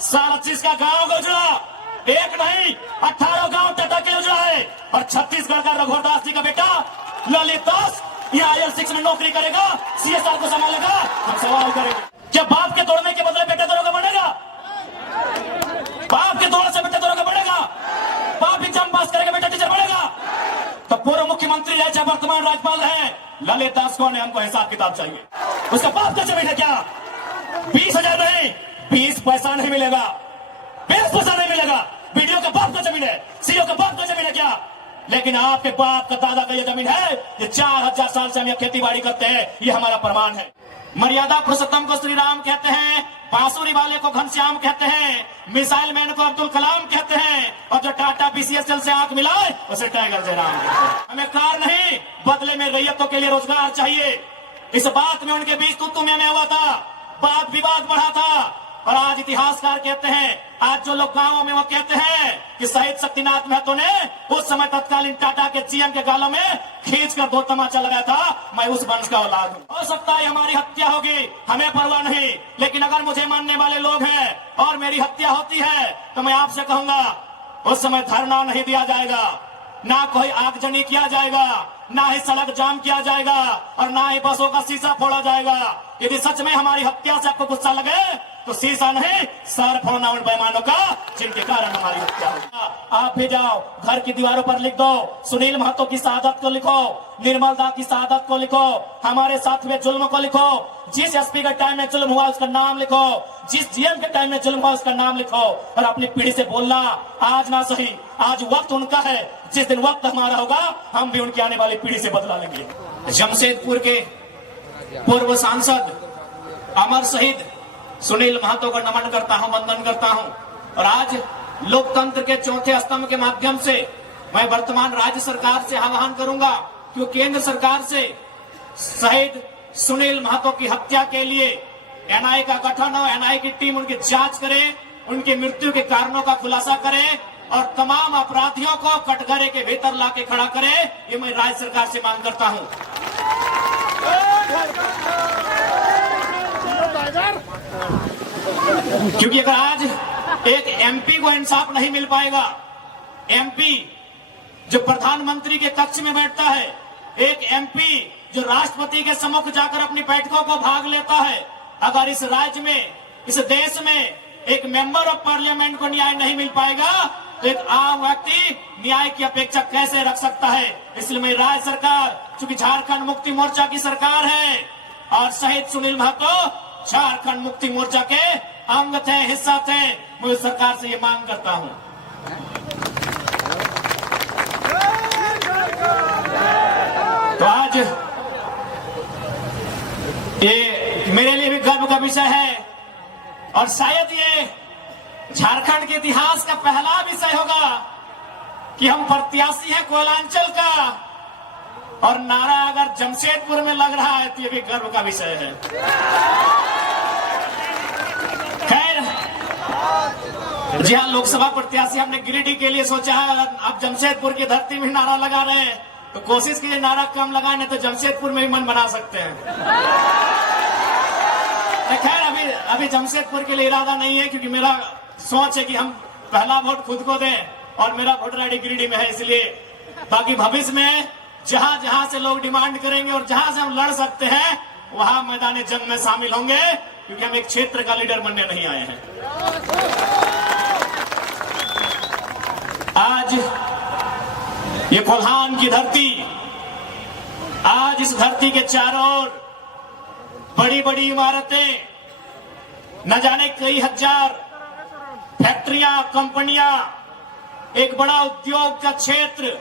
37 का गांव को उजड़ा, एक नहीं 18 गांव टटा के उजड़ा है। और छत्तीसगढ़ का रघुवरदास जी का बेटा ललित दास यहाँ IL6 में नौकरी करेगा, CSR को संभालेगा। हम सवाल करेंगे, क्या बाप के तोड़ने के बदले बेटे तोड़ोगे बढ़ेगा? बाप के तोड़ने से बेटे तोड़ोगे बढ़ेगा? बाप एग्जाम पास करेगा, बेटा टीचर बढ़ेगा? तो पूर्व मुख्यमंत्री है, चाहे वर्तमान राज्यपाल है, ललित दास कौन है? हमको हिसाब किताब चाहिए। उसका बाप का जमीन है क्या? 20,000 नहीं, 20 पैसा नहीं मिलेगा, 20 पैसा नहीं मिलेगा। बीडीओ का बाप का जमीन है, सीओ का बाप का जमीन है क्या? लेकिन आपके बाप का दादा का ये जमीन है। ये 4000 साल से हम यहाँ खेती बाड़ी करते हैं, ये हमारा प्रमाण है। मर्यादा पुरुषोत्तम को श्री राम कहते हैं, बांसुरी वाले को घनश्याम कहते हैं, मिसाइल मैन को अब्दुल कलाम कहते हैं, और जो टाटा BCSL से आंख मिलाए उसे टाइगर जयराम कहते हैं। हमें कार नहीं, बदले में रैयतों के लिए रोजगार चाहिए। इस बात में उनके बीच तू में हुआ था, वाद विवाद बढ़ा था। और आज इतिहासकार कहते हैं, आज जो लोग गांवों में वो कहते हैं कि शहीद शक्तिनाथ महतो ने उस समय तत्कालीन टाटा के GM के गालों में खींचकर 2 तमाचा लगाया था, मैं उस वंश का औलाद हूं। हो सकता है हमारी हत्या होगी, हमें परवाह नहीं, लेकिन अगर मुझे मानने वाले लोग हैं और मेरी हत्या होती है तो मैं आपसे कहूंगा, उस समय धरना नहीं दिया जाएगा, ना कोई आगजनी किया जाएगा, ना ही सड़क जाम किया जाएगा, और ना ही बसों का शीशा फोड़ा जाएगा। यदि सच में हमारी हत्या से आपको गुस्सा लगे तो शीशा नहीं, सर फोड़ना उन बेईमानों का जिनके कारण हमारी हत्या हुई। आप भी जाओ, घर की दीवारों पर लिख दो, सुनील महतो की शहादत को लिखो, निर्मल दा की शहादत को लिखो, हमारे साथ में जुल्म को लिखो, जिस SP के टाइम में जुल्म हुआ उसका नाम लिखो, जिस GM के टाइम में जुल्म हुआ उसका नाम लिखो, और अपनी पीढ़ी से बोलना, आज ना सही, आज वक्त उनका है, जिस दिन वक्त हमारा होगा हम भी उनकी आने वाली पीढ़ी से बदला लेंगे। जमशेदपुर के पूर्व सांसद अमर शहीद सुनील महतो को नमन करता हूं, वंदन करता हूं। और आज लोकतंत्र के चौथे स्तंभ के माध्यम से मैं वर्तमान राज्य सरकार से आह्वान करूंगा कि वो केंद्र सरकार से शहीद सुनील महतो की हत्या के लिए NIA का गठन हो, NIA की टीम उनकी जांच करे, उनकी मृत्यु के कारणों का खुलासा करे और तमाम अपराधियों को कटघरे के भीतर लाके खड़ा करे। ये मैं राज्य सरकार से मांग करता हूं। क्योंकि अगर आज एक MP को इंसाफ नहीं मिल पाएगा, MP जो प्रधानमंत्री के कक्ष में बैठता है, एक MP जो राष्ट्रपति के सम्मुख जाकर अपनी बैठकों को भाग लेता है, अगर इस राज्य में, इस देश में एक मेंबर ऑफ पार्लियामेंट को न्याय नहीं मिल पाएगा तो एक आम व्यक्ति न्याय की अपेक्षा कैसे रख सकता है? इसलिए मैं राज्य सरकार, चूंकि झारखंड मुक्ति मोर्चा की सरकार है और शहीद सुनील महतो झारखंड मुक्ति मोर्चा के अंग थे, हिस्सा थे, मैं सरकार से ये मांग करता हूं। तो आज ये मेरे लिए भी गर्व का विषय है और शायद ये झारखंड के इतिहास का पहला विषय होगा कि हम प्रत्याशी हैं कोयलांचल का और नारा अगर जमशेदपुर में लग रहा है तो ये भी गर्व का विषय है। खैर, जी हाँ, लोकसभा प्रत्याशी हमने गिरिडीह के लिए सोचा है। अब जमशेदपुर की धरती में नारा लगा रहे हैं तो कोशिश कीजिए नारा कम लगाए, नहीं तो जमशेदपुर में भी मन बना सकते हैं। खैर, अभी जमशेदपुर के लिए इरादा नहीं है, क्योंकि मेरा सोच है कि हम पहला वोट खुद को दें और मेरा वोटर ID गिरिडीह में है। इसलिए बाकी भविष्य में जहां जहां से लोग डिमांड करेंगे और जहां से हम लड़ सकते हैं वहां मैदान जंग में शामिल होंगे, क्योंकि हम एक क्षेत्र का लीडर बनने नहीं आए हैं। आज ये कोल्हान की धरती, आज इस धरती के चारों ओर बड़ी बड़ी इमारतें, न जाने कई हजार फैक्ट्रियां, कंपनियां, एक बड़ा उद्योग का क्षेत्र।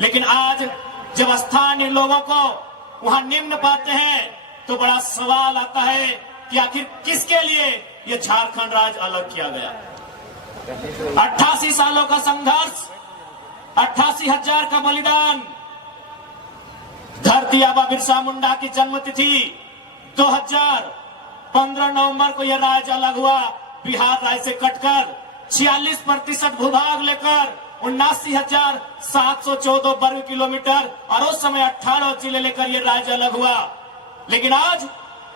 लेकिन आज जब स्थानीय लोगों को वहां निम्न पाते हैं तो बड़ा सवाल आता है कि आखिर किसके लिए ये झारखंड राज्य अलग किया गया। 88 सालों का संघर्ष, 88,000 का बलिदान, धरती आबा बिरसा मुंडा की जन्मतिथि 2015 नवंबर को यह राज्य अलग हुआ। बिहार राज्य से कटकर 46% भूभाग लेकर 79,714 वर्ग किलोमीटर और उस समय 18 जिले लेकर यह राज्य अलग हुआ। लेकिन आज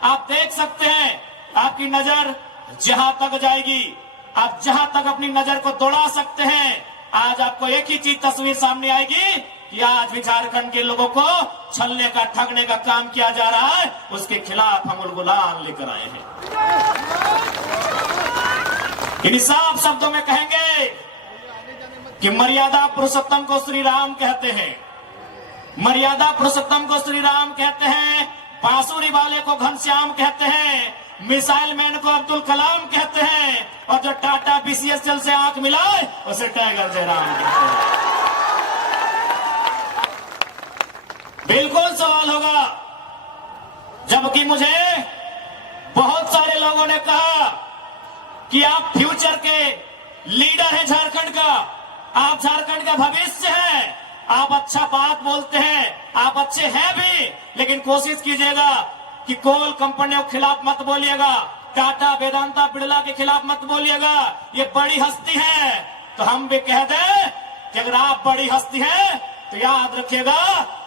आप देख सकते हैं, आपकी नजर जहां तक जाएगी आप जहां तक अपनी नजर को दौड़ा सकते हैं, आज आपको एक ही चीज तस्वीर सामने आएगी कि आज भी झारखंड के लोगों को छलने का, ठगने का काम किया जा रहा है। उसके खिलाफ हम गुलाल लेकर आए हैं। इन साफ शब्दों में कहेंगे कि मर्यादा पुरुषोत्तम को श्री राम कहते हैं, मर्यादा पुरुषोत्तम को श्री राम कहते हैं, बांसुरी वाले को घनश्याम कहते हैं, मिसाइल मैन को अब्दुल कलाम कहते हैं, और जो टाटा बीसीएसएल से आंख मिलाए उसे टाइगर जयराम कहते हैं। बिल्कुल सवाल होगा, जबकि मुझे बहुत सारे लोगों ने कहा कि आप फ्यूचर के लीडर हैं झारखंड का, आप झारखंड का भविष्य हैं, आप अच्छा बात बोलते हैं, आप अच्छे हैं भी, लेकिन कोशिश कीजिएगा कि कोल कंपनियों के खिलाफ मत बोलिएगा, टाटा, वेदांता, बिड़ला के खिलाफ मत बोलिएगा, ये बड़ी हस्ती है। तो हम भी कह दें कि अगर आप बड़ी हस्ती हैं तो याद रखिएगा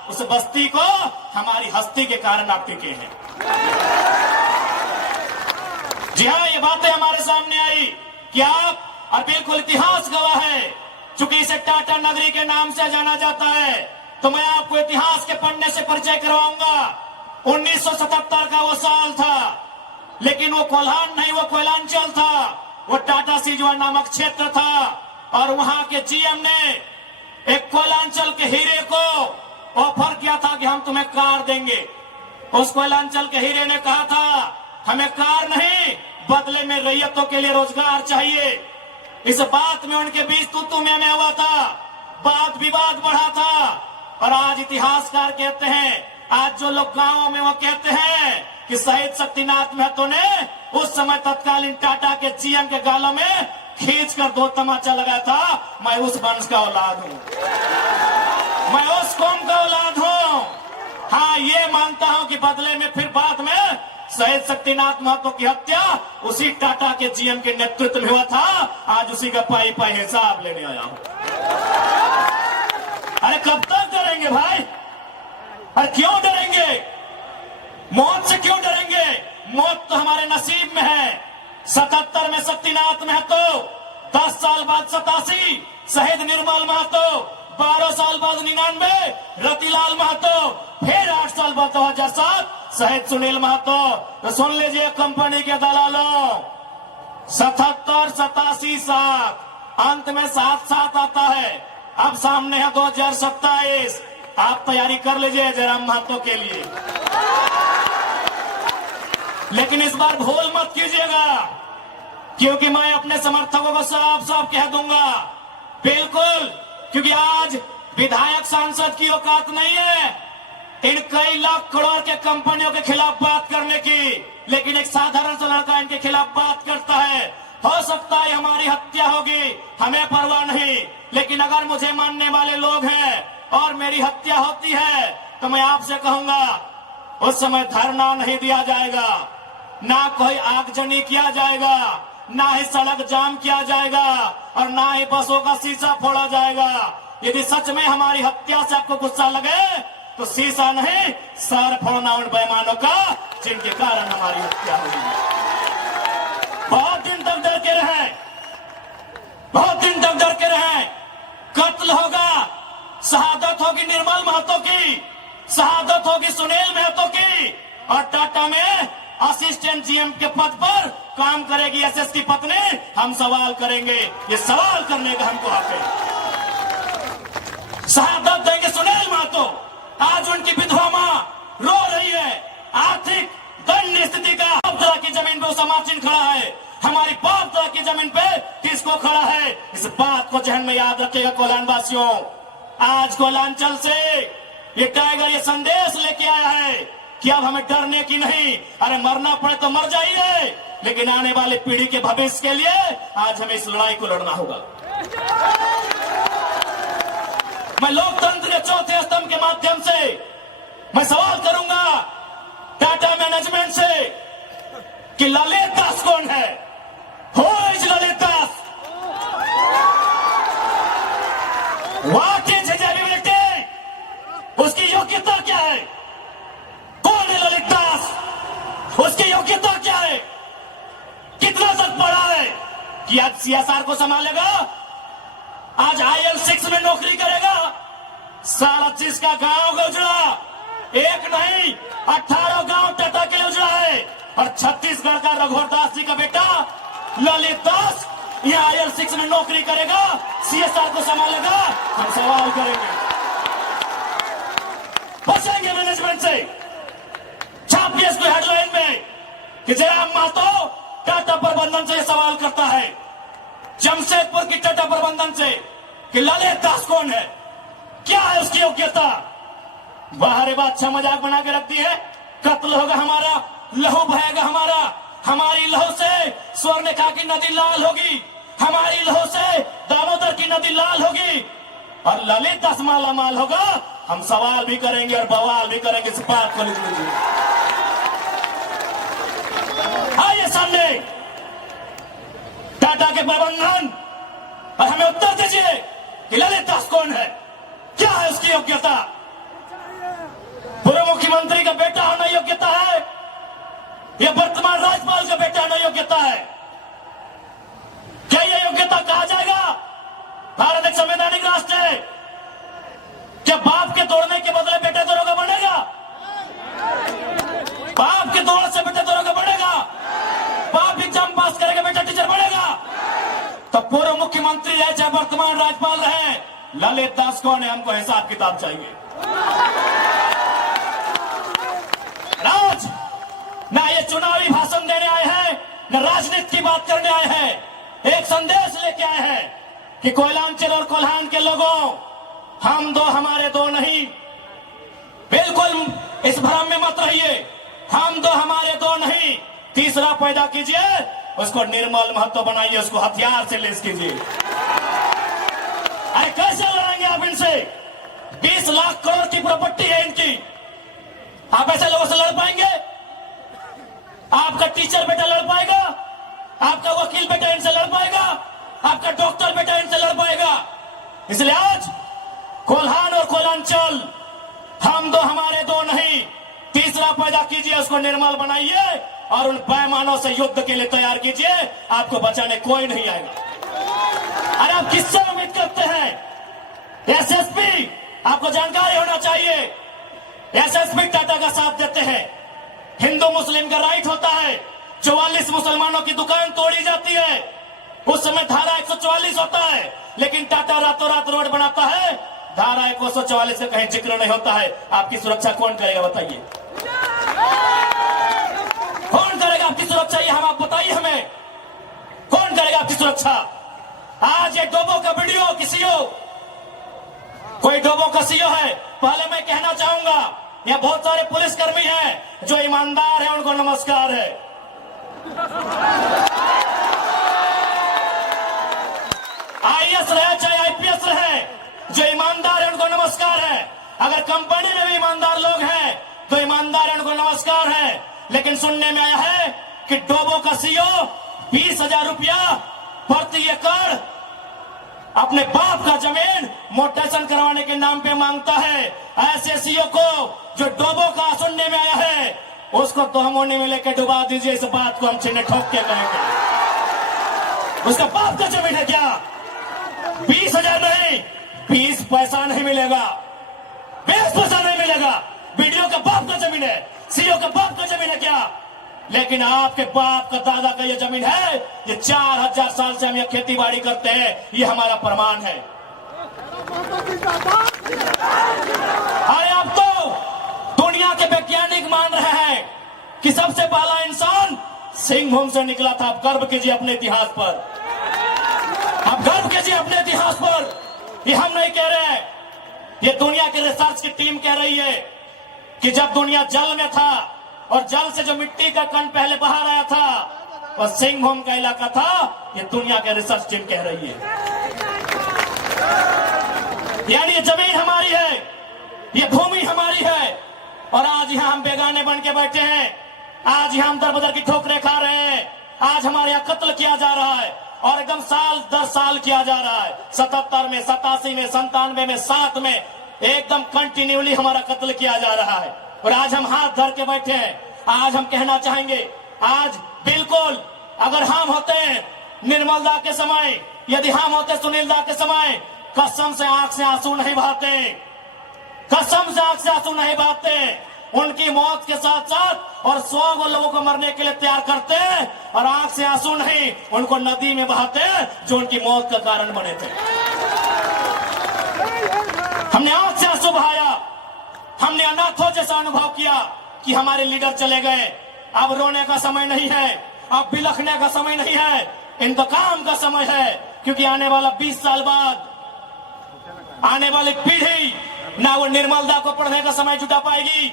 उस बस्ती को हमारी हस्ती के कारण आप टिके हैं। जी हाँ, ये बातें हमारे सामने आई कि आप, और बिल्कुल इतिहास गवाह है, चूंकि इसे टाटा नगरी के नाम से जाना जाता है, तो मैं आपको इतिहास के पन्ने से परिचय करवाऊंगा। 1977 का वो साल था, लेकिन वो कोल्हान नहीं, वो कोयलांचल था। वो टाटा सिजवा नामक क्षेत्र था, और वहां के जीएम ने एक कोयलांचल के हीरे को ऑफर किया था कि हम तुम्हें कार देंगे। उस कोयलांचल के हीरे ने कहा था हमें कार नहीं, बदले में रैयतों के लिए रोजगार चाहिए। इस बात में उनके बीच तू मैं हुआ था, बात विवाद बढ़ा था, और आज इतिहासकार कहते हैं, आज जो लोग गांवों में वो कहते हैं कि शहीद शक्तिनाथ महतो ने उस समय तत्कालीन टाटा के जीएम के गालों में खींचकर 2 तमाचा लगाया था। मैं उस वंश का औलाद हूं, मैं उस कौम का औलाद हूं। हाँ, ये मानता हूं कि बदले में फिर बाद में शहीद शक्तिनाथ महतो की हत्या उसी टाटा के जीएम के नेतृत्व में हुआ था। आज उसी का पाई पाई हिसाब लेने आया हूं। अरे कब तक डरेंगे भाई? अरे क्यों डरेंगे? मौत से क्यों डरेंगे? मौत तो हमारे नसीब में है। 77 में शक्तिनाथ महतो, 10 साल बाद 87 शहीद निर्मल महतो, 12 साल बाद 99 रतिलाल महतो, फिर 8 साल बाद 2007 शहीद सुनील महतो। तो सुन लीजिए कंपनी के दलालों, 77, 87, 7, अंत में 7 आता है। अब सामने है 2027, आप तैयारी कर लीजिए जयराम महतो के लिए। लेकिन इस बार भूल मत कीजिएगा, क्योंकि मैं अपने समर्थकों को साफ साफ कह दूंगा, बिल्कुल, क्योंकि आज विधायक सांसद की औकात नहीं है इन कई लाख करोड़ के कंपनियों के खिलाफ बात करने की, लेकिन एक साधारण सा लड़का इनके खिलाफ बात करता है। हो सकता है हमारी हत्या होगी, हमें परवाह नहीं, लेकिन अगर मुझे मानने वाले लोग हैं और मेरी हत्या होती है तो मैं आपसे कहूंगा उस समय धरना नहीं दिया जाएगा, ना कोई आगजनी किया जाएगा, ना ही सड़क जाम किया जाएगा, और ना ही बसों का शीशा फोड़ा जाएगा। यदि सच में हमारी हत्या से आपको गुस्सा लगे तो शीशा नहीं, सर फोड़ना उन बेईमानों का जिनके कारण हमारी हत्या हुई। बहुत दिन तक डर के रहे, बहुत दिन तक डर के रहे। कत्ल होगा, शहादत होगी निर्मल महतो की, शहादत होगी सुनील महतो की, और टाटा में असिस्टेंट जीएम के पद पर काम करेगी एसएस की पत्नी। हम सवाल करेंगे, ये सवाल करने का हमको हक है। शहादत देंगे सुनील महतो, आज उनकी विधवा मां रो रही है, आर्थिक दयनीय स्थिति का। बाप दादा की जमीन पे उसा मार्चिन खड़ा है, हमारी बाप दादा की जमीन पे किसको खड़ा है? इस बात को जहन में याद रखिएगा कोलान वासियों। आज कोलांचल से ये टाइगर ये संदेश लेके आया है कि अब हमें डरने की नहीं, अरे मरना पड़े तो मर जाइए, लेकिन आने वाले पीढ़ी के भविष्य के लिए आज हमें इस लड़ाई को लड़ना होगा। मैं लोकतंत्र के चौथे स्तंभ के माध्यम से मैं सवाल करूंगा टाटा मैनेजमेंट से कि ललित दास कौन है? Who is Lalit Das? What is his ability? उसकी योग्यता क्या है? कौन है ललित दास? उसकी योग्यता क्या है? कितना तक पढ़ा है? कि आज सीएसआर को संभालेगा, आज IL6 में नौकरी करेगा। सारा चीज का गांव का उजड़ा, एक नहीं 18 गांव टाटा के लिए उजड़ा है। और छत्तीसगढ़ का रघुवर दास जी का बेटा ललित दास यहाँ IL6 में नौकरी करेगा, सीएसआर को संभालेगा। हम सवाल करेंगे, बचेंगे मैनेजमेंट से। छापिए इसको हेडलाइन में कि जयराम महतो टाटा प्रबंधन से सवाल करता है, जमशेदपुर की टाटा प्रबंधन से, कि ललित दास कौन है, क्या है उसकी योग्यता। बाहर बात अच्छा मजाक बना के रखती है, कत्ल होगा हमारा, लहू बहेगा हमारा, हमारी लहू से स्वर्णरेखा की नदी लाल होगी, हमारी लहू से दामोदर की नदी लाल होगी, और ललित दास माला माल होगा। हम सवाल भी करेंगे और बवाल भी करेंगे इस बात को लिखने। आइए सामने टाटा के प्रबंधन, और हमें उत्तर दीजिए कि ललित दास कौन है, क्या है उसकी योग्यता। पूर्व मुख्यमंत्री का बेटा होना योग्यता है या वर्तमान राज्यपाल का बेटा होना योग्यता है? क्या यह योग्यता कहा जाएगा? भारत एक संवैधानिक राष्ट्र है। क्या बाप के तोड़ने के बदले बेटे दरोगा बनेगा? बाप के तोड़ने से बेटे दरोगा बनेगा? बाप एग्जाम पास करेगा, बेटा टीचर बनेगा? तो पूर्व मुख्यमंत्री रहे चाहे वर्तमान राज्यपाल रहे, ललित दास कौन है, हमको हिसाब किताब चाहिए। राज ना ये चुनावी भाषण देने आए हैं, न राजनीति की बात करने आए हैं। एक संदेश लेके आए हैं कि कोयलांचल और कोल्हान के लोगों, हम दो हमारे दो नहीं। बिल्कुल इस भ्रम में मत रहिए, हम दो हमारे दो नहीं। तीसरा पैदा कीजिए, उसको निर्मल महतो बनाइए, उसको हथियार से लेस कीजिए। अरे कैसे लड़ेंगे आप इनसे? 20 लाख करोड़ की प्रॉपर्टी है इनकी, आप ऐसे लोगों से लड़ पाएंगे? आपका टीचर बेटा लड़ पाएगा? आपका वकील बेटा इनसे लड़ पाएगा? आपका डॉक्टर बेटा इनसे लड़ पाएगा? इसलिए आज कोल्हान और कोयलांचल, हम दो हमारे दो नहीं। तीसरा पैदा कीजिए, उसको निर्मल बनाइए और उन पैमानों से युद्ध के लिए तैयार कीजिए। आपको बचाने कोई नहीं आएगा। अरे आप किससे उम्मीद करते हैं? एसएसपी, आपको जानकारी होना चाहिए, एसएसपी टाटा का साथ देते हैं। हिंदू मुस्लिम का राइट होता है, 44 मुसलमानों की दुकान तोड़ी जाती है, उस समय धारा 144 होता है, लेकिन टाटा रातों रात रोड बनाता है, धारा 144 का कहीं जिक्र नहीं होता है। आपकी सुरक्षा कौन करेगा बताइए? कौन करेगा आपकी सुरक्षा? ये हम आप बताइए हमें, कौन करेगा आपकी सुरक्षा? आज ये डोबो का वीडियो किसी हो, कोई डोबो का सीओ है। पहले मैं कहना चाहूंगा, यह बहुत सारे पुलिसकर्मी हैं जो ईमानदार हैं, उनको नमस्कार है। आईएएस रहे चाहे आईपीएस रहे, जो ईमानदार है उनको नमस्कार है। अगर कंपनी में भी ईमानदार लोग हैं तो ईमानदार है, उनको नमस्कार है। लेकिन सुनने में आया है कि डोबो का सीओ 20,000 रुपया प्रति एकड़ अपने बाप का जमीन मोटेशन करवाने के नाम पे मांगता है। ऐसे सीओ को जो डोबो का सुनने में आया है, उसको तोहमोने में लेकर डुबा दीजिए। इस बात को हम चिन्ह ठोक के कहेंगे। उसका बाप का जमीन है क्या? 20,000 नहीं, 20 पैसा नहीं मिलेगा, 20 पैसा नहीं मिलेगा। वीडियो का बाप का जमीन है, सीओ का बाप का जमीन है क्या? लेकिन आपके बाप का दादा का ये जमीन है, ये 4000 साल से हम ये खेती बाड़ी करते हैं, ये हमारा प्रमाण है। अरे आप तो दुनिया के वैज्ञानिक मान रहे हैं कि सबसे पहला इंसान सिंहभूम से निकला था। आप गर्व कीजिए अपने इतिहास पर, आप गर्व कीजिए अपने इतिहास पर। ये हम नहीं कह रहे हैं, ये दुनिया की रिसर्च की टीम कह रही है कि जब दुनिया जल में था और जल से जो मिट्टी का कण पहले बाहर आया था और सिंहभूम का इलाका था, ये दुनिया की रिसर्च टीम कह रही है। यानी ये जमीन हमारी है, ये भूमि हमारी है, और आज यहाँ हम बेगाने बन के बैठे हैं। आज यहाँ हम दर बदर की ठोकरें खा रहे हैं। आज हमारे यहाँ कत्ल किया जा रहा है, और एकदम साल दर साल किया जा रहा है। 77 में, 87 में, 97 में, 7 में एकदम कंटिन्यूली हमारा कत्ल किया जा रहा है। और आज हम हाथ धर के बैठे हैं। आज हम कहना चाहेंगे, आज बिल्कुल अगर हम होते हैं निर्मल दा के समय, यदि हम होते सुनील दा के समय, कसम से आंख से आंसू नहीं बहाते, कसम से आंख से आंसू नहीं बहाते। उनकी मौत के साथ साथ और 100 लोगों को मरने के लिए तैयार करते और आंख से आंसू नहीं उनको नदी में बहाते जो उनकी मौत का कारण बने थे। हमने आंख से आंसू बहाया, हमने अनाथों जैसा अनुभव किया कि हमारे लीडर चले गए। अब रोने का समय नहीं है, अब बिलखने का समय नहीं है, इंतकाम का समय है। क्योंकि आने वाला 20 साल बाद आने वाली पीढ़ी ना वो निर्मल दा को पढ़ने का समय जुटा पाएगी,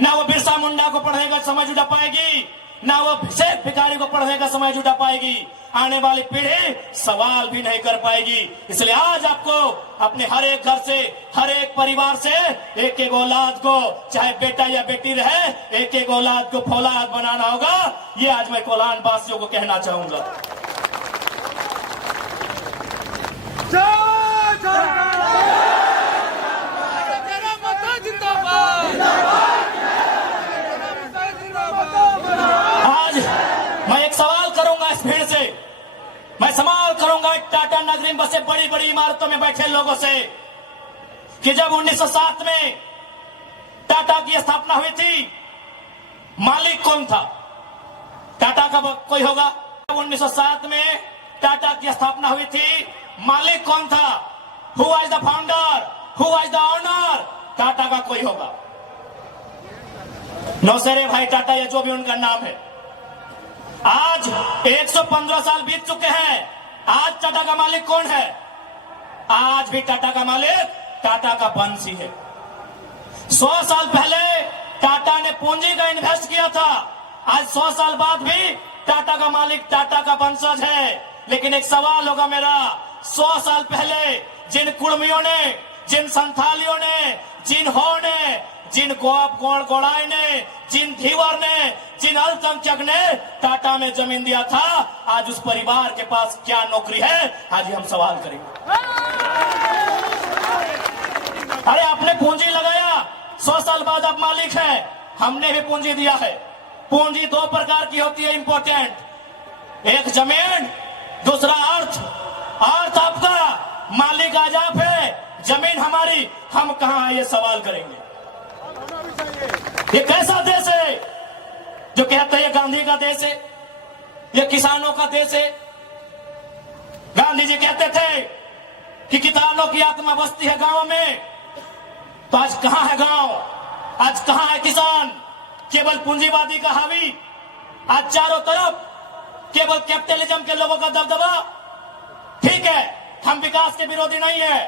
ना वो बिरसा मुंडा को पढ़ने का समय जुटा पाएगी, ना वो शेख भिखारी को पढ़ने का समय जुटा पाएगी। आने वाली पीढ़ी सवाल भी नहीं कर पाएगी। इसलिए आज आपको अपने हर एक घर से, हर एक परिवार से एक एक औलाद को, चाहे बेटा या बेटी रहे, एक एक औलाद को फौलाद बनाना होगा। ये आज मैं कोल्हान वासियों को कहना चाहूंगा। आज मैं एक सवाल करूंगा इस भीड़ से, मैं सवाल करूंगा टाटा नगरी में बसे बड़ी बड़ी इमारतों में बैठे लोगों से कि जब 1907 में टाटा की स्थापना हुई थी, मालिक कौन था? टाटा का कोई होगा? 1907 में टाटा की स्थापना हुई थी, मालिक कौन था? Who was the founder? Who was the owner? Tata का कोई होगा? नौसेरे भाई टाटा या जो भी उनका नाम है। आज 115 साल बीत चुके हैं। आज टाटा का मालिक कौन है? आज भी टाटा का मालिक टाटा का वंशी है। 100 साल पहले टाटा ने पूंजी का इन्वेस्ट किया था, आज 100 साल बाद भी टाटा का मालिक टाटा का वंशज है। लेकिन एक सवाल होगा मेरा, 100 साल पहले जिन कुर्मियों ने, जिन संथालियों ने, जिन हो ने, जिन गोड़ाई ने, जिन धीवर ने, जिन अल्पसंख्यक ने टाटा में जमीन दिया था, आज उस परिवार के पास क्या नौकरी है? आज हम सवाल करेंगे। अरे आपने पूंजी लगाया, 100 साल बाद आप मालिक है, हमने भी पूंजी दिया है। पूंजी 2 प्रकार की होती है इंपॉर्टेंट, एक जमीन, दूसरा अर्थ। अर्थ आपका, मालिक आज आप है, जमीन हमारी, हम कहां है? ये सवाल करेंगे। ये कैसा देश है जो कहते हैं ये गांधी का देश है, ये किसानों का देश है? गांधी जी कहते थे कि किसानों की आत्मा बसती है गांव में, तो आज कहां है गांव? आज कहां है किसान? केवल पूंजीवादी का हावी, आज चारों तरफ केवल कैपिटलिज्म के लोगों का दबदबा। ठीक है, हम विकास के विरोधी नहीं है।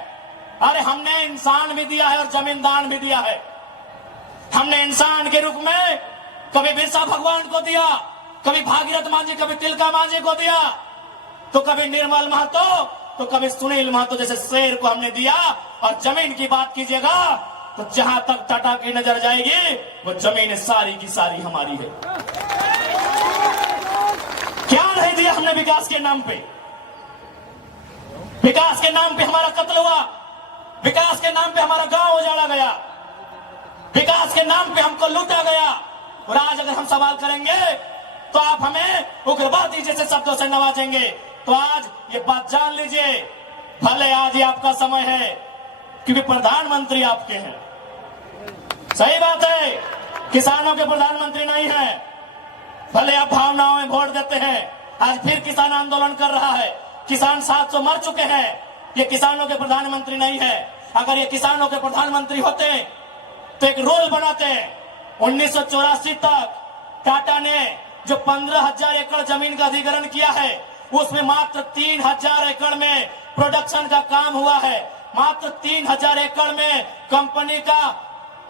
अरे हमने इंसान भी दिया है और जमीन दान भी दिया है। हमने इंसान के रूप में कभी बिरसा भगवान को दिया, कभी भागीरथ मांझी, कभी तिलका मांझी को दिया, तो कभी निर्मल महतो, तो कभी सुनील महतो जैसे शेर को हमने दिया। और जमीन की बात कीजिएगा तो जहां तक टाटा की नजर जाएगी वो जमीन सारी की सारी हमारी है। क्या नहीं दिया हमने विकास के नाम पे? विकास के नाम पे हमारा कत्ल हुआ, विकास के नाम पे हमारा गांव उजाड़ा गया, विकास के नाम पे हमको लूटा गया। और आज अगर हम सवाल करेंगे तो आप हमें उग्रवादी जैसे शब्दों से नवाजेंगे। तो आज ये बात जान लीजिए, भले आज ये आपका समय है क्योंकि प्रधानमंत्री आपके हैं। सही बात है, किसानों के प्रधानमंत्री नहीं है। भले आप भावनाओं में वोट देते हैं, आज फिर किसान आंदोलन कर रहा है, किसान 700 मर चुके हैं। ये किसानों के प्रधानमंत्री नहीं है। अगर ये किसानों के प्रधानमंत्री होते तो एक रूल बनाते हैं। 1984 तक टाटा ने जो 15,000 एकड़ जमीन का अधिग्रहण किया है, उसमें मात्र 3,000 एकड़ में प्रोडक्शन का काम हुआ है। मात्र 3,000 एकड़ में कंपनी का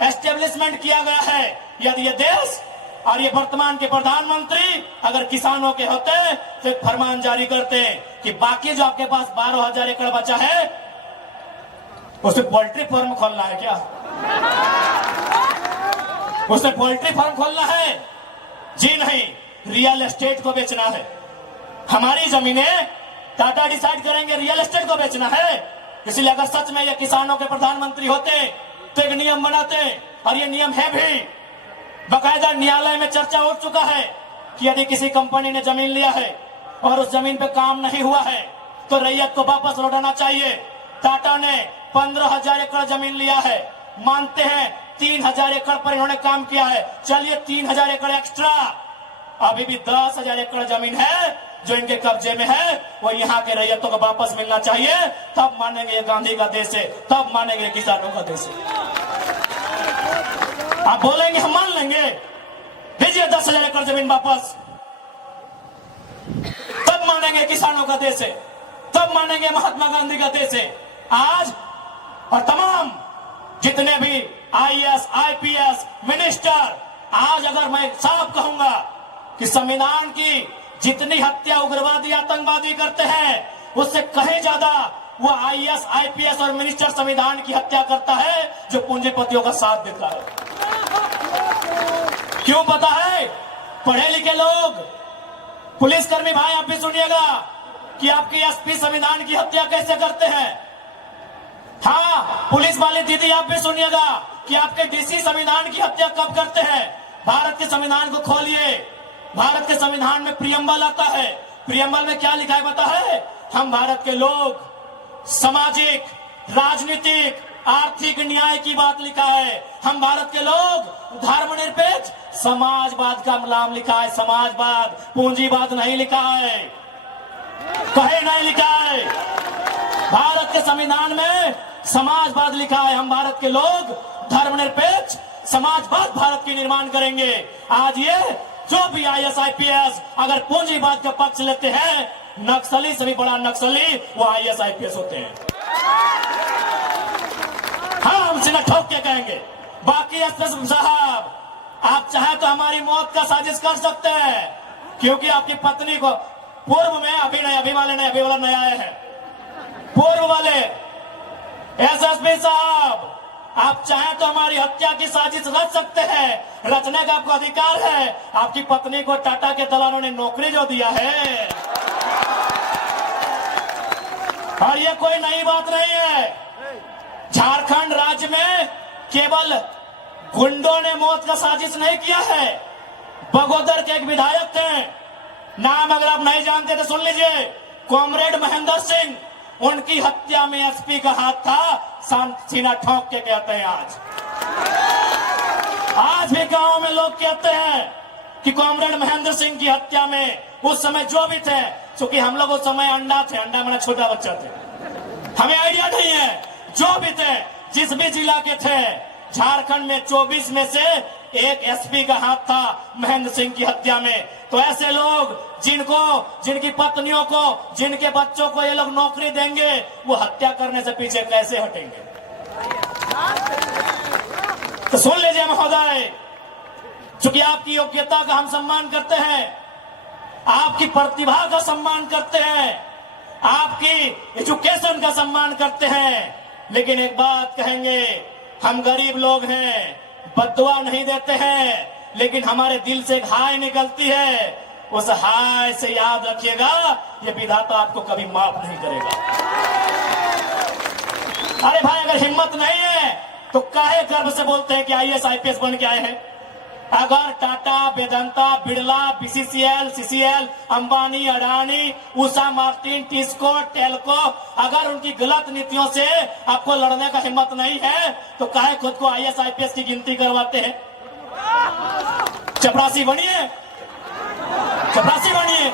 एस्टेब्लिशमेंट किया गया है। यदि ये देश और ये वर्तमान के प्रधानमंत्री अगर किसानों के होते तो एक फरमान जारी करते कि बाकी जो आपके पास 12,000 एकड़ बचा है उसे पोल्ट्री फार्म खोलना है क्या? उसे पोल्ट्री फार्म खोलना है? जी नहीं, रियल एस्टेट को बेचना है। हमारी जमीनें टाटा डिसाइड करेंगे रियल एस्टेट को बेचना है। इसलिए अगर सच में ये किसानों के प्रधानमंत्री होते तो एक नियम बनाते, और ये नियम है भी, बकायदा न्यायालय में चर्चा उठ चुका है कि यदि किसी कंपनी ने जमीन लिया है और उस जमीन पे काम नहीं हुआ है तो रैयत को वापस लौटाना चाहिए। टाटा ने 15,000 एकड़ जमीन लिया है, मानते हैं 3,000 एकड़ पर इन्होंने काम किया है, चलिए 3,000 एकड़ एक्स्ट्रा, अभी भी 10,000 एकड़ जमीन है जो इनके कब्जे में है, वो यहाँ के रैयतों को वापस मिलना चाहिए। तब मानेंगे ये गांधी का देश है, तब मानेंगे किसानों का देश है। आप बोलेंगे हम मान लेंगे, दीजिए 10,000 एकड़ जमीन वापस, तब मानेंगे किसानों का देश है, तब मानेंगे महात्मा गांधी का देश है। आज और तमाम जितने भी आईएएस, आईपीएस, मिनिस्टर, आज अगर मैं साफ कहूंगा कि संविधान की जितनी हत्या उग्रवादी आतंकवादी करते हैं उससे कहीं ज्यादा वो आईएएस, आईपीएस और मिनिस्टर संविधान की हत्या करता है जो पूंजीपतियों का साथ देता है। क्यों पता है? पढ़े लिखे लोग, पुलिसकर्मी भाई आप भी सुनिएगा कि आपकी एसपी संविधान की हत्या कैसे करते हैं। हाँ, पुलिस वाले दीदी आप भी सुनिएगा कि आपके डीसी संविधान की हत्या कब करते हैं। भारत के संविधान को खोलिए, भारत के संविधान में प्रियम्बल आता है, प्रियम्बल में क्या लिखा है पता है? हम भारत के लोग सामाजिक, राजनीतिक, आर्थिक न्याय की बात लिखा है। हम भारत के लोग धर्मनिरपेक्ष समाजवाद का नाम लिखा है, समाजवाद, पूंजीवाद नहीं लिखा है, कहीं नहीं लिखा है। भारत के संविधान में समाजवाद लिखा है। हम भारत के लोग धर्मनिरपेक्ष समाजवाद भारत की निर्माण करेंगे। आज ये जो भी आईएएस, आईपीएस अगर पूंजीवाद का पक्ष लेते हैं, नक्सली से भी बड़ा नक्सली वो आईएएस, आईपीएस होते हैं। हाँ, हम सीधा ठोक के कहेंगे। बाकी एसपी साहब, आप चाहे तो हमारी मौत का साजिश कर सकते हैं, क्योंकि आपकी पत्नी को पूर्व में, अभी नहीं, अभी वाले नहीं, अभी वाला नया आए हैं, पूर्व वाले एसएसपी साहब, आप चाहे तो हमारी हत्या की साजिश रच सकते हैं, रचने का आपको अधिकार है। आपकी पत्नी को टाटा के दलालों ने नौकरी जो दिया है, और ये कोई नई बात नहीं है। झारखंड राज्य में केवल गुंडों ने मौत का साजिश नहीं किया है। बगोदर के एक विधायक थे, नाम अगर आप नहीं जानते तो सुन लीजिए, कॉमरेड महेंद्र सिंह, उनकी हत्या में एसपी का हाथ था। सीना ठोक के कहते हैं आज भी गांव में लोग कहते हैं कि कॉमरेड महेंद्र सिंह की हत्या में उस समय जो भी थे, क्योंकि हम लोग उस समय अंडा थे, अंडा मेरा छोटा बच्चा थे, हमें आइडिया नहीं है, जो भी थे, जिस भी जिला के थे, झारखंड में 24 में से एक एसपी का हाथ था महेंद्र सिंह की हत्या में। तो ऐसे लोग जिनकी पत्नियों को, जिनके बच्चों को ये लोग नौकरी देंगे, वो हत्या करने से पीछे कैसे हटेंगे? तो सुन लीजिए महोदय, चूंकि आपकी योग्यता का हम सम्मान करते हैं, आपकी प्रतिभा का सम्मान करते हैं, आपकी एजुकेशन का सम्मान करते हैं, लेकिन एक बात कहेंगे, हम गरीब लोग हैं, बद्दुआ नहीं देते हैं, लेकिन हमारे दिल से एक हाय निकलती है, उस हाय से याद रखिएगा, ये विधाता आपको कभी माफ नहीं करेगा। अरे भाई, अगर हिम्मत नहीं है तो काहे गर्व से बोलते हैं कि आईएएस, आईपीएस बन के आए हैं? अगर Tata, Vedanta, Birla, BCCL, CCL, Ambani, Adani, Usha Martin, TISCO, Telco, अगर उनकी गलत नीतियों से आपको लड़ने का हिम्मत नहीं है तो काहे खुद को आईएएस, आईपीएस की गिनती करवाते हैं? चपरासी बनिए, चपरासी बनिए।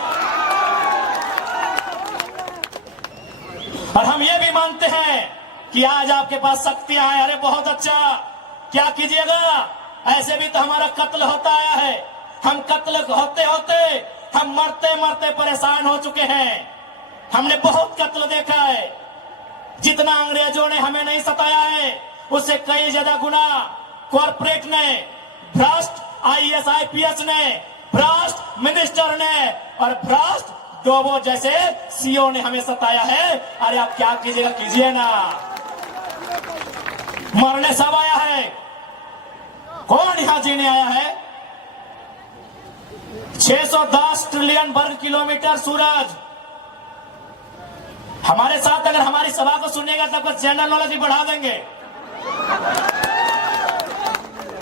और हम ये भी मानते हैं कि आज आपके पास शक्तियां हैं, अरे बहुत अच्छा, क्या कीजिएगा? ऐसे भी तो हमारा कत्ल होता आया है, हम कत्ल होते होते हम मरते मरते परेशान हो चुके हैं। हमने बहुत कत्ल देखा है, जितना अंग्रेजों ने हमें नहीं सताया है उससे कई ज्यादा गुना कॉर्पोरेट ने, भ्रष्ट आईएएस, आईपीएस ने, भ्रष्ट मिनिस्टर ने और भ्रष्ट डोबो जैसे सीओ ने हमें सताया है। अरे आप क्या कीजिएगा, कीजिए ना, मरने सब आया है, कौन यहां जीने आया है? 610 ट्रिलियन वर्ग किलोमीटर सूरज। हमारे साथ अगर हमारी सभा को सुनिएगा तब तक जनरल नॉलेज भी बढ़ा देंगे।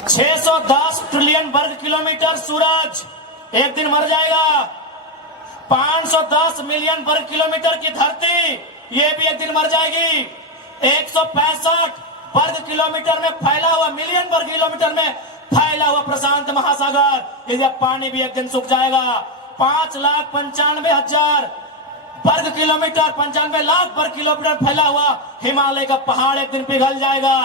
610 ट्रिलियन वर्ग किलोमीटर सूरज एक दिन मर जाएगा। 510 मिलियन वर्ग किलोमीटर की धरती ये भी एक दिन मर जाएगी। 165 वर्ग किलोमीटर में फैला हुआ, मिलियन वर्ग किलोमीटर में फैला हुआ प्रशांत महासागर, ये पानी भी एक दिन सूख जाएगा। 5,95,000 वर्ग किलोमीटर, 95 लाख वर्ग किलोमीटर फैला हुआ हिमालय का पहाड़ एक दिन पिघल जाएगा।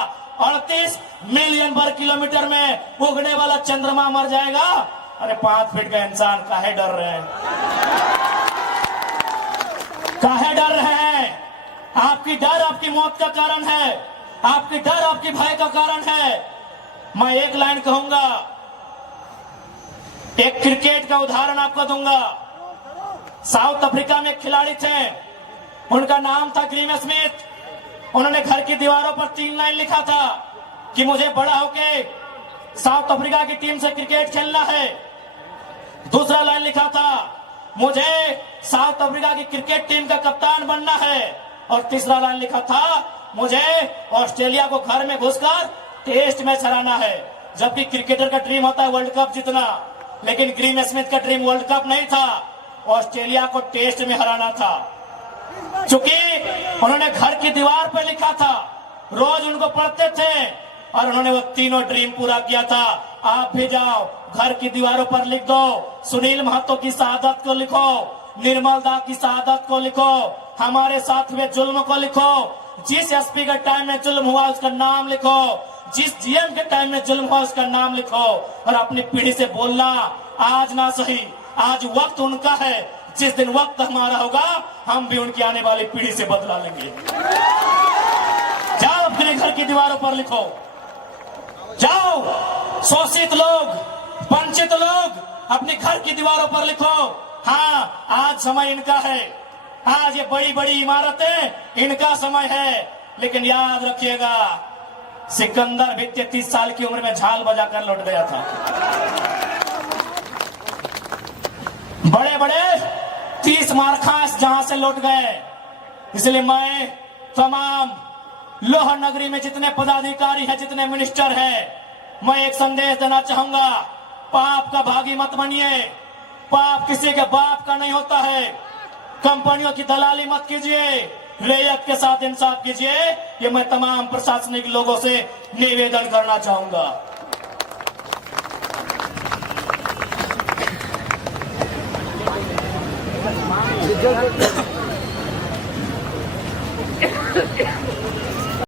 38 मिलियन वर्ग किलोमीटर में उगने वाला चंद्रमा मर जाएगा। अरे 5 फीट का इंसान काहे डर रहे हैं, काहे डर रहे हैं? आपकी डर आपकी मौत का कारण है, आपकी डर आपकी भय का कारण है। मैं एक लाइन कहूंगा, एक क्रिकेट का उदाहरण आपको दूंगा। साउथ अफ्रीका में एक खिलाड़ी थे, उनका नाम था ग्रीम स्मिथ। उन्होंने घर की दीवारों पर 3 लाइन लिखा था कि मुझे बड़ा होके साउथ अफ्रीका की टीम से क्रिकेट खेलना है। दूसरा लाइन लिखा था, मुझे साउथ अफ्रीका की क्रिकेट टीम का कप्तान बनना है। और तीसरा लाइन लिखा था, मुझे ऑस्ट्रेलिया को घर में घुसकर टेस्ट मैच हराना है। जबकि क्रिकेटर का ड्रीम होता है वर्ल्ड कप जीतना, लेकिन ग्रीम स्मिथ का ड्रीम वर्ल्ड कप नहीं था, ऑस्ट्रेलिया को टेस्ट में हराना था। चूंकि उन्होंने घर की दीवार पर लिखा था, रोज उनको पढ़ते थे और उन्होंने वो तीनों ड्रीम पूरा किया था। आप भी जाओ, घर की दीवारों पर लिख दो, सुनील महतो की शहादत को लिखो, निर्मल दा की शहादत को लिखो, हमारे साथ हुए जुल्म को लिखो, जिस एसपी के टाइम में जुल्म हुआ उसका नाम लिखो, जिस जीएम के टाइम में जुल्म हुआ उसका नाम लिखो। और अपनी पीढ़ी से बोलना, आज ना सही, आज वक्त उनका है, जिस दिन वक्त हमारा होगा हम भी उनकी आने वाली पीढ़ी से बदला लेंगे। जाओ अपने घर की दीवारों पर लिखो, जाओ शोषित लोग, वंचित लोग अपने घर की दीवारों पर लिखो। हाँ, आज समय इनका है, आज ये बड़ी बड़ी इमारतें इनका समय है। लेकिन याद रखिएगा, सिकंदर भी 33 साल की उम्र में झाल बजाकर लौट गया था। बड़े बड़े 30 मारखास जहां से लौट गए। इसलिए मैं तमाम लोह नगरी में जितने पदाधिकारी हैं, जितने मिनिस्टर हैं, मैं एक संदेश देना चाहूंगा, पाप का भागी मत बनिए। पाप किसी के बाप का नहीं होता है। कंपनियों की दलाली मत कीजिए, रैयत के साथ इंसाफ कीजिए। ये मैं तमाम प्रशासनिक लोगों से निवेदन करना चाहूंगा।